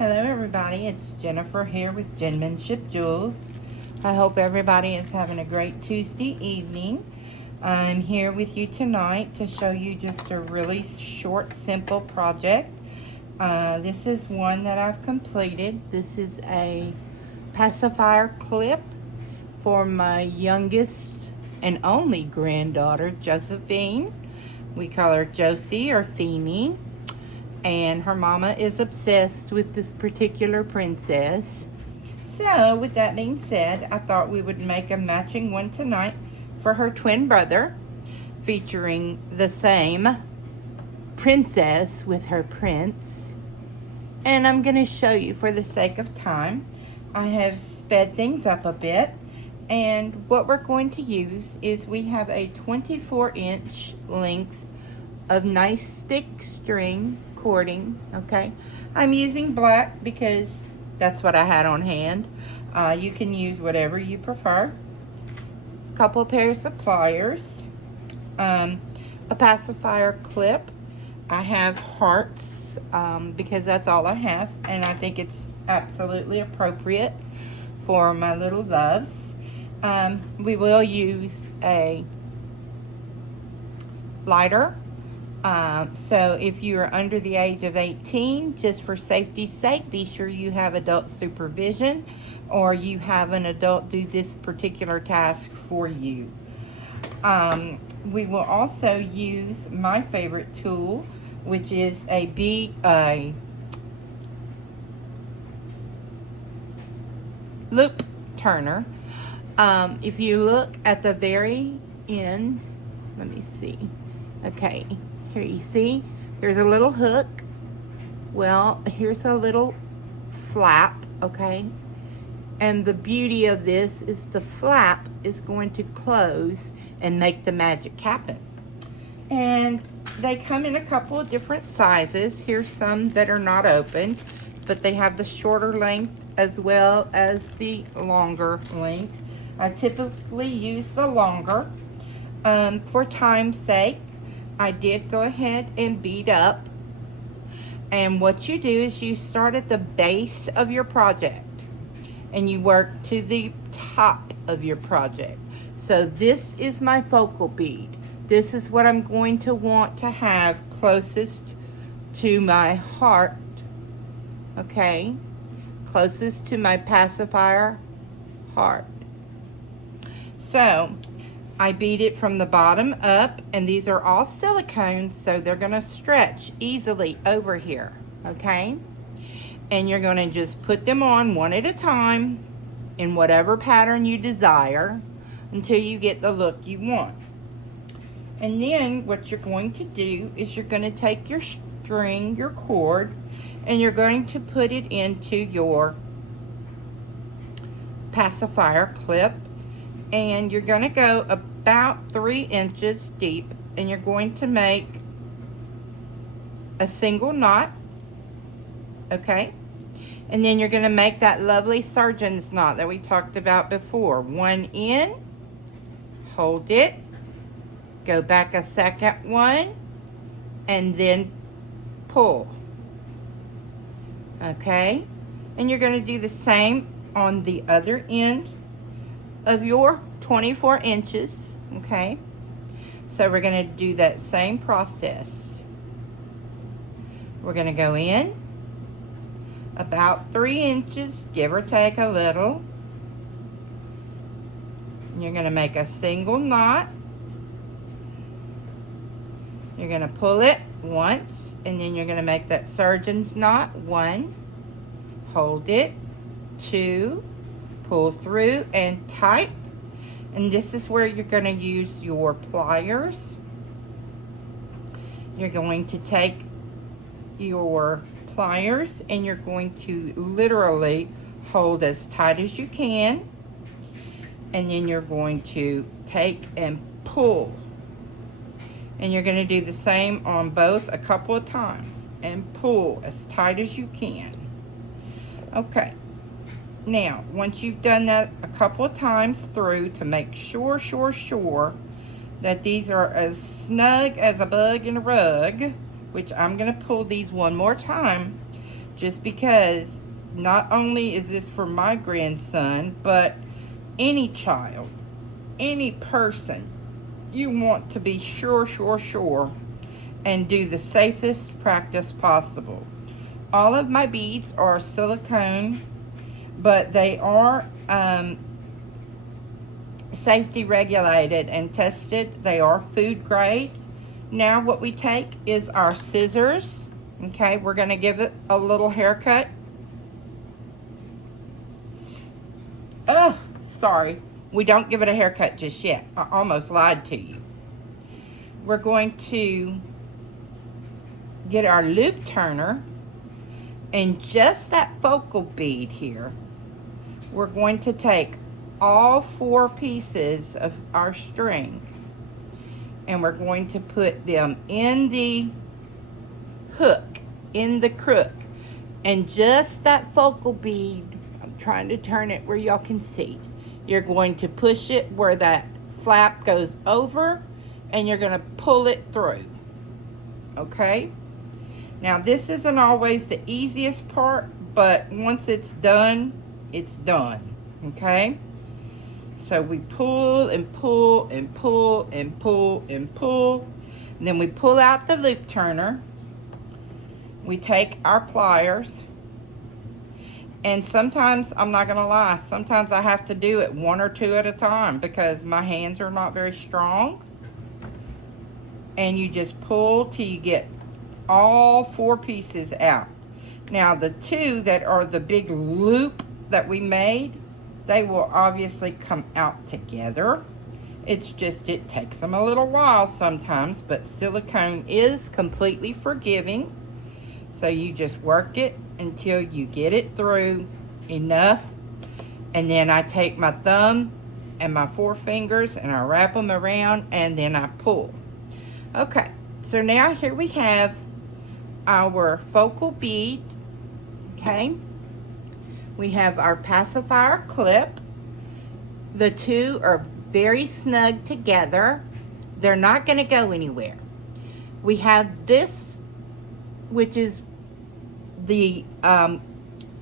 Hello everybody, it's Jennifer here with JENN-Menship Jewels. I hope everybody is having a great Tuesday evening. I'm here with you tonight to show you just a really short, simple project. This is one that I've completed. This is a pacifier clip for my youngest and only granddaughter, Josephine. We call her Josie or Feeny. And her mama is obsessed with this particular princess. So with that being said, I thought we would make a matching one tonight for her twin brother, featuring the same princess with her prince. And I'm going to show you for the sake of time. I have sped things up a bit, and what we're going to use is we have a 24-inch length of nice thick string cording. Okay, I'm using black because that's what I had on hand. You can use whatever you prefer. A couple pairs of pliers, a pacifier clip. I have hearts because that's all I have, and I think it's absolutely appropriate for my little loves. We will use a lighter. So if you are under the age of 18, just for safety's sake, be sure you have adult supervision or you have an adult do this particular task for you. We will also use my favorite tool, which is a loop turner. If you look at the very end, let me see. Okay. Here you see, there's a little hook. Well, here's a little flap, okay? And the beauty of this is the flap is going to close and make the magic happen. And they come in a couple of different sizes. Here's some that are not opened, but they have the shorter length as well as the longer length. I typically use the longer. For time's sake, I did go ahead and bead up, and what you do is you start at the base of your project and you work to the top of your project. So this is my focal bead. This is what I'm going to want to have closest to my heart, okay? Closest to my pacifier heart. So I beat it from the bottom up, and these are all silicone, so they're going to stretch easily over here, okay? And you're going to just put them on one at a time in whatever pattern you desire until you get the look you want. And then what you're going to do is you're going to take your string, your cord, and you're going to put it into your pacifier clip, and you're going to go about 3 inches deep, and you're going to make a single knot, okay? And then you're going to make that lovely surgeon's knot that we talked about before. One in, hold it, go back a second one, and then pull, okay? And you're going to do the same on the other end of your 24 inches, okay? So we're going to do that same process. We're going to go in about 3 inches, give or take a little. And you're going to make a single knot. You're going to pull it once, and then you're going to make that surgeon's knot. 1, hold it, 2, pull through and tight. And this is where you're going to use your pliers. You're going to take your pliers and you're going to literally hold as tight as you can, and then you're going to take and pull, and you're going to do the same on both a couple of times and pull as tight as you can. Okay. Now, once you've done that a couple of times through to make sure that these are as snug as a bug in a rug, which I'm going to pull these one more time, just because not only is this for my grandson, but any child, any person, you want to be sure and do the safest practice possible. All of my beads are silicone, but they are safety regulated and tested. They are food grade. Now what we take is our scissors. Okay, we're going to give it a little haircut. Oh, sorry. We don't give it a haircut just yet. I almost lied to you. We're going to get our loop turner, and just that focal bead here, we're going to take all 4 pieces of our string, and we're going to put them in the hook, in the crook, and just that focal bead, I'm trying to turn it where y'all can see, you're going to push it where that flap goes over, and you're going to pull it through. Okay? Now this isn't always the easiest part, but once it's done, it's done. Okay? So we pull and pull and pull and pull and pull. And then we pull out the loop turner. We take our pliers. And sometimes, I'm not gonna lie, sometimes I have to do it 1 or 2 at a time because my hands are not very strong. And you just pull till you get all 4 pieces out. Now the 2 that are the big loop that we made, they will obviously come out together. It's just, it takes them a little while sometimes, but silicone is completely forgiving. So you just work it until you get it through enough. And then I take my thumb and my 4 fingers and I wrap them around and then I pull. Okay, so now here we have our focal bead. Okay, we have our pacifier clip. The 2 are very snug together. They're not going to go anywhere. We have this, which is the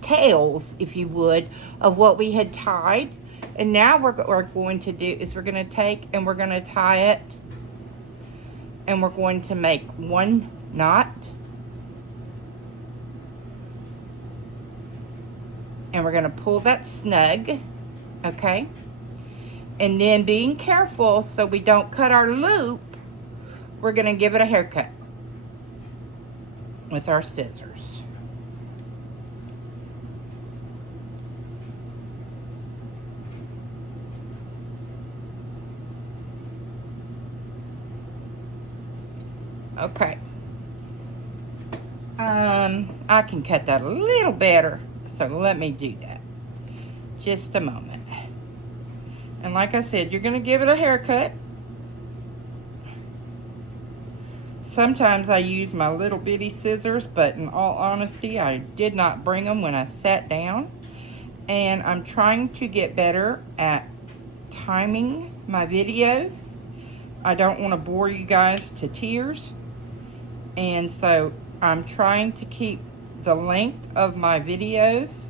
tails, if you would, of what we had tied. And now what we're going to do is we're going to take and we're going to tie it, and we're going to make 1 knot. And we're going to pull that snug, okay? And then being careful so we don't cut our loop, we're going to give it a haircut with our scissors. Okay. I can cut that a little better, so let me do that. Just a moment. And like I said, you're going to give it a haircut. Sometimes I use my little bitty scissors, but in all honesty, I did not bring them when I sat down. And I'm trying to get better at timing my videos. I don't want to bore you guys to tears. And so I'm trying to keep the length of my videos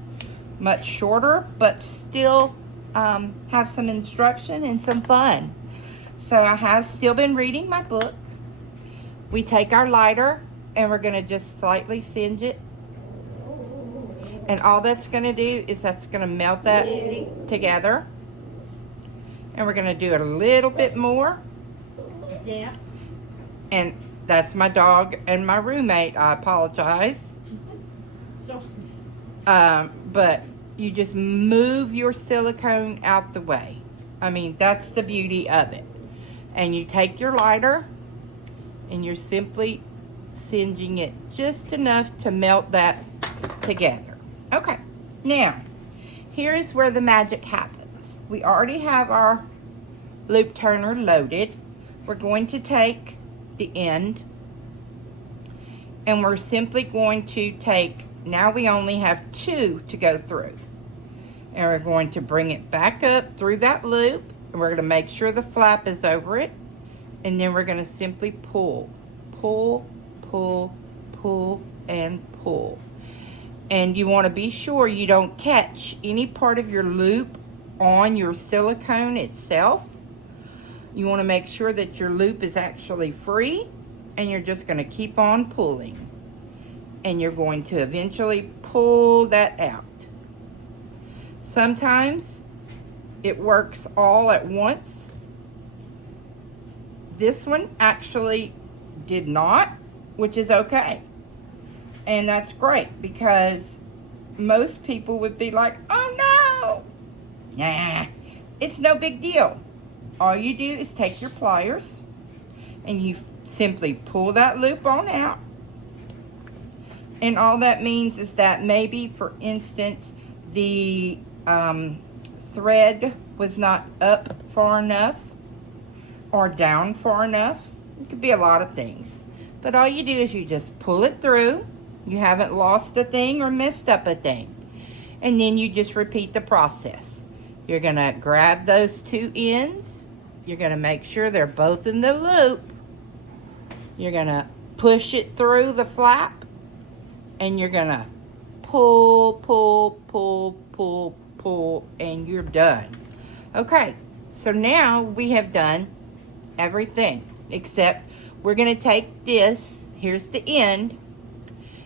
much shorter, but still have some instruction and some fun. So I have still been reading my book. We take our lighter and we're going to just slightly singe it. And all that's going to do is that's going to melt that together. And we're going to do it a little bit more. And that's my dog and my roommate. I apologize. But you just move your silicone out the way. I mean, that's the beauty of it. And you take your lighter and you're simply singeing it just enough to melt that together. Okay, now, here is where the magic happens. We already have our loop turner loaded. We're going to take the end and we're simply going to take, now we only have 2 to go through. And we're going to bring it back up through that loop, and we're going to make sure the flap is over it, and then we're going to simply pull, pull, pull, pull, and pull. And you want to be sure you don't catch any part of your loop on your silicone itself. You want to make sure that your loop is actually free, and you're just going to keep on pulling. And you're going to eventually pull that out. Sometimes it works all at once. This one actually did not, which is okay. And that's great, because most people would be like, oh no! Nah, it's no big deal. All you do is take your pliers and you simply pull that loop on out. And all that means is that maybe, for instance, the thread was not up far enough or down far enough. It could be a lot of things. But all you do is you just pull it through. You haven't lost a thing or messed up a thing. And then you just repeat the process. You're going to grab those two ends. You're going to make sure they're both in the loop. You're going to push it through the flap. And you're going to pull, pull, pull, pull, pull, and you're done. Okay, so now we have done everything, except we're going to take this. Here's the end.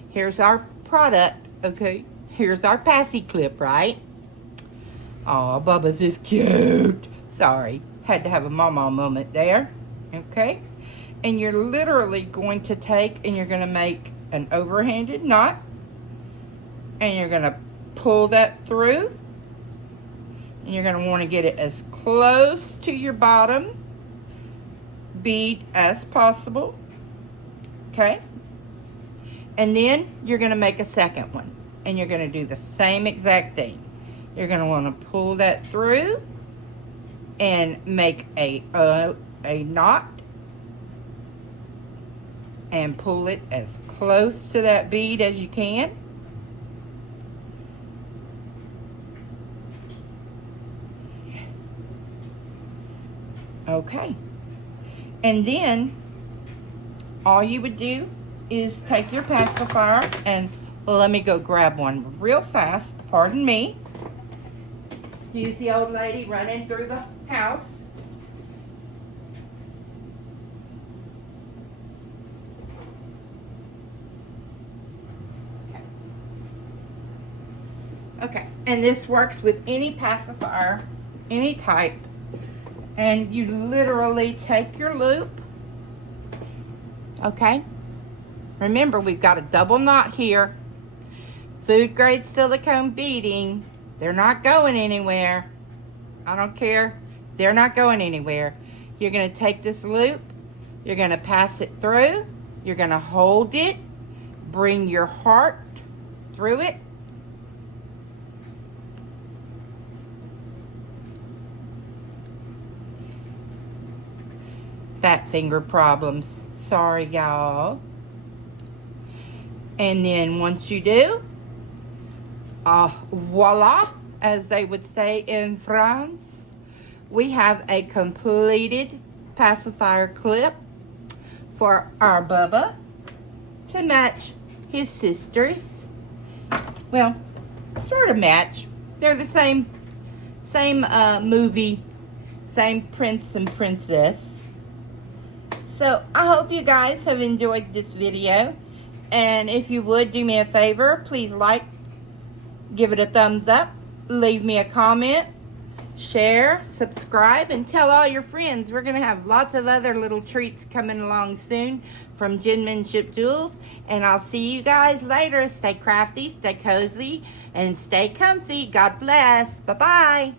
Here's our product, okay? Here's our passy clip, right? Oh, Bubba's is cute. Sorry, had to have a mama moment there, okay? And you're literally going to take and you're going to make an overhanded knot, and you're going to pull that through, and you're going to want to get it as close to your bottom bead as possible, okay? And then you're going to make a second one, and you're going to do the same exact thing. You're going to want to pull that through and make a knot, and pull it as close to that bead as you can. Okay. And then all you would do is take your pacifier, and let me go grab one real fast. Pardon me. Excuse the old lady running through the house. Okay, and this works with any pacifier, any type. And you literally take your loop, okay? Remember, we've got a double knot here. Food grade silicone beading. They're not going anywhere. I don't care. They're not going anywhere. You're going to take this loop. You're going to pass it through. You're going to hold it. Bring your heart through it. Fat finger problems. Sorry, y'all. And then once you do, voila, as they would say in France, we have a completed pacifier clip for our Bubba to match his sisters. Well, sort of match. They're the same movie, same prince and princess. So I hope you guys have enjoyed this video. And if you would, do me a favor, please like, give it a thumbs up, leave me a comment, share, subscribe, and tell all your friends. We're going to have lots of other little treats coming along soon from JENN-Menship Jewels. And I'll see you guys later. Stay crafty, stay cozy, and stay comfy. God bless. Bye-bye.